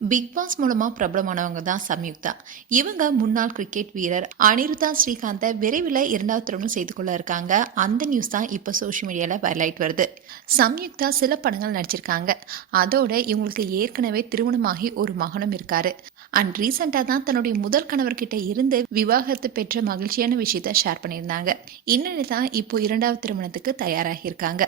Big pass மூலமா பிரபலமானவங்க தான் சம்யுக்தா. இவங்க முன்னாள் கிரிக்கெட் வீரர் அனிருத்தா ஸ்ரீகாந்த விரைவில் இரண்டாவது திருமணம் செய்து கொள்ள இருக்காங்க. அந்த நியூஸ் தான் இப்போ சோஷியல் மீடியாவில் வைரல் ஆயிட்டு வருது. சம்யுக்தா சில படங்கள் நடிச்சிருக்காங்க. அதோட இவங்களுக்கு ஏற்கனவே திருமணமாகி ஒரு மகனும் இருக்காரு. அண்ட் ரீசெண்டாக தான் தன்னுடைய முதல் கணவர்கிட்ட இருந்து விவாகரத்து பெற்ற மகிழ்ச்சியான விஷயத்த ஷேர் பண்ணியிருந்தாங்க. இன்னொன்று தான் இப்போ இரண்டாவது திருமணத்துக்கு தயாராகி இருக்காங்க.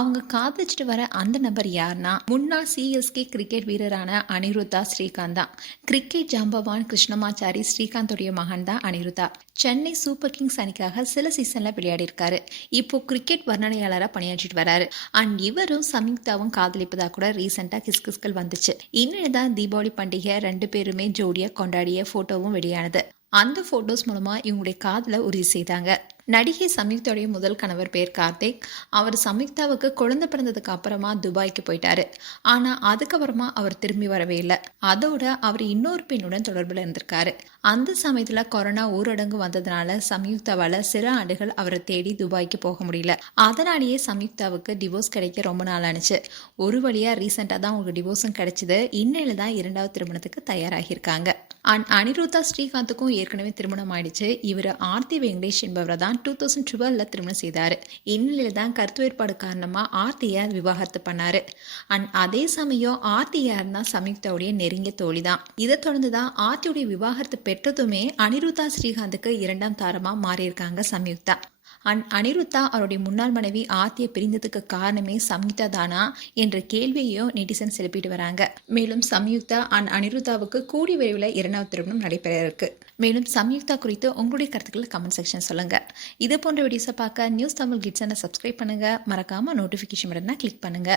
அவங்க காதலிச்சுட்டு வர அந்த நபர் யாருன்னா முன்னாள் சிஎஸ்கே கிரிக்கெட் வீரரான அனிருத்தா ஸ்ரீகாந்த் தான். கிரிக்கெட் ஜாம்பவான் கிருஷ்ணமாச்சாரி ஸ்ரீகாந்தோடைய மகன் தான் அனிருத்தா. சென்னை சூப்பர் கிங்ஸ் அணிக்காக சில சீசன்ல விளையாடி இருக்காரு. இப்போ கிரிக்கெட் வர்ணனையாளராக பணியாற்றிட்டு வராரு. அண்ட் இவரும் சம்யுக்தாவும் காதலிப்பதா கூட ரீசெண்டா கிஸ்கிஸ்கள் வந்துச்சு. இன்னும் தீபாவளி பண்டிகை ரெண்டு பேருமே ஜோடியா கொண்டாடிய போட்டோவும் வெளியானது. அந்த போட்டோஸ் மூலமா இவங்களுடைய காதலை உறுதி செய்தாங்க. நடிகை சம்யுக்தாவுடைய முதல் கணவர் பேர் கார்த்திக். அவர் சம்யுக்தாவுக்கு குழந்தை பிறந்ததுக்கு அப்புறமா துபாய்க்கு போயிட்டாரு. ஆனா அதுக்கப்புறமா அவர் திரும்பி வரவே இல்லை. அதோட அவர் இன்னொரு பெண்ணுடன் தொடர்பில் இருந்திருக்காரு. அந்த சமயத்துல கொரோனா ஊரடங்கு வந்ததுனால சம்யுக்தாவால சில ஆண்டுகள் அவரை தேடி துபாய்க்கு போக முடியல. அதனாலேயே சம்யுக்தாவுக்கு டிவோர்ஸ் கிடைக்க ரொம்ப நாள் ஆனிச்சு. ஒரு வழியா ரீசெண்டா தான் உங்களுக்கு டிவோர்ஸும் கிடைச்சது. இன்னையில தான் இரண்டாவது திருமணத்துக்கு தயாராகியிருக்காங்க. அனிருத்தா ஸ்ரீகாந்துக்கும் ஏற்கனவே திருமணம் ஆயிடுச்சு. இவர் ஆர்த்தி வெங்கடேஷ் என்பவரை தான் 2012 திருமணம் செய்தார். இந்நிலையில தான் கருத்து வேறுபாடு காரணமா ஆர்த்தியை விவாகரத்து பண்ணாரு. அதே சமயம் ஆர்த்தி யாருன்னா சம்யுக்தாவுடைய நெருங்கிய தோழி தான். இதை தொடர்ந்து தான் ஆர்த்தியுடைய விவாகரத்து பெற்றதுமே அனிருத்தா ஸ்ரீகாந்துக்கு இரண்டாம் தாரமா மாறியிருக்காங்க சம்யுக்தா. அனிருத்தா அவருடைய முன்னாள் மனைவி ஆர்த்தியை பிரிந்ததுக்கு காரணமே சம்யுக்தா தானா என்ற கேள்வியையும் நெட்டிசன் எழுப்பிட்டு வராங்க. மேலும் சம்யுக்தா அனிருத்தாவுக்கு கூடி விரைவில் இரண்டாவது திருமணம் நடைபெற இருக்கு. மேலும் சம்யுக்தா குறித்து உங்களுடைய கருத்துக்களை கமெண்ட் செக்ஷன் சொல்லுங்க. இது போன்ற வீடியோஸை பார்க்க நியூஸ் தமிழ் கிட்ஸனை சப்ஸ்கிரைப் பண்ணுங்க. மறக்காம நோட்டிஃபிகேஷன் பட்டனை கிளிக் பண்ணுங்க.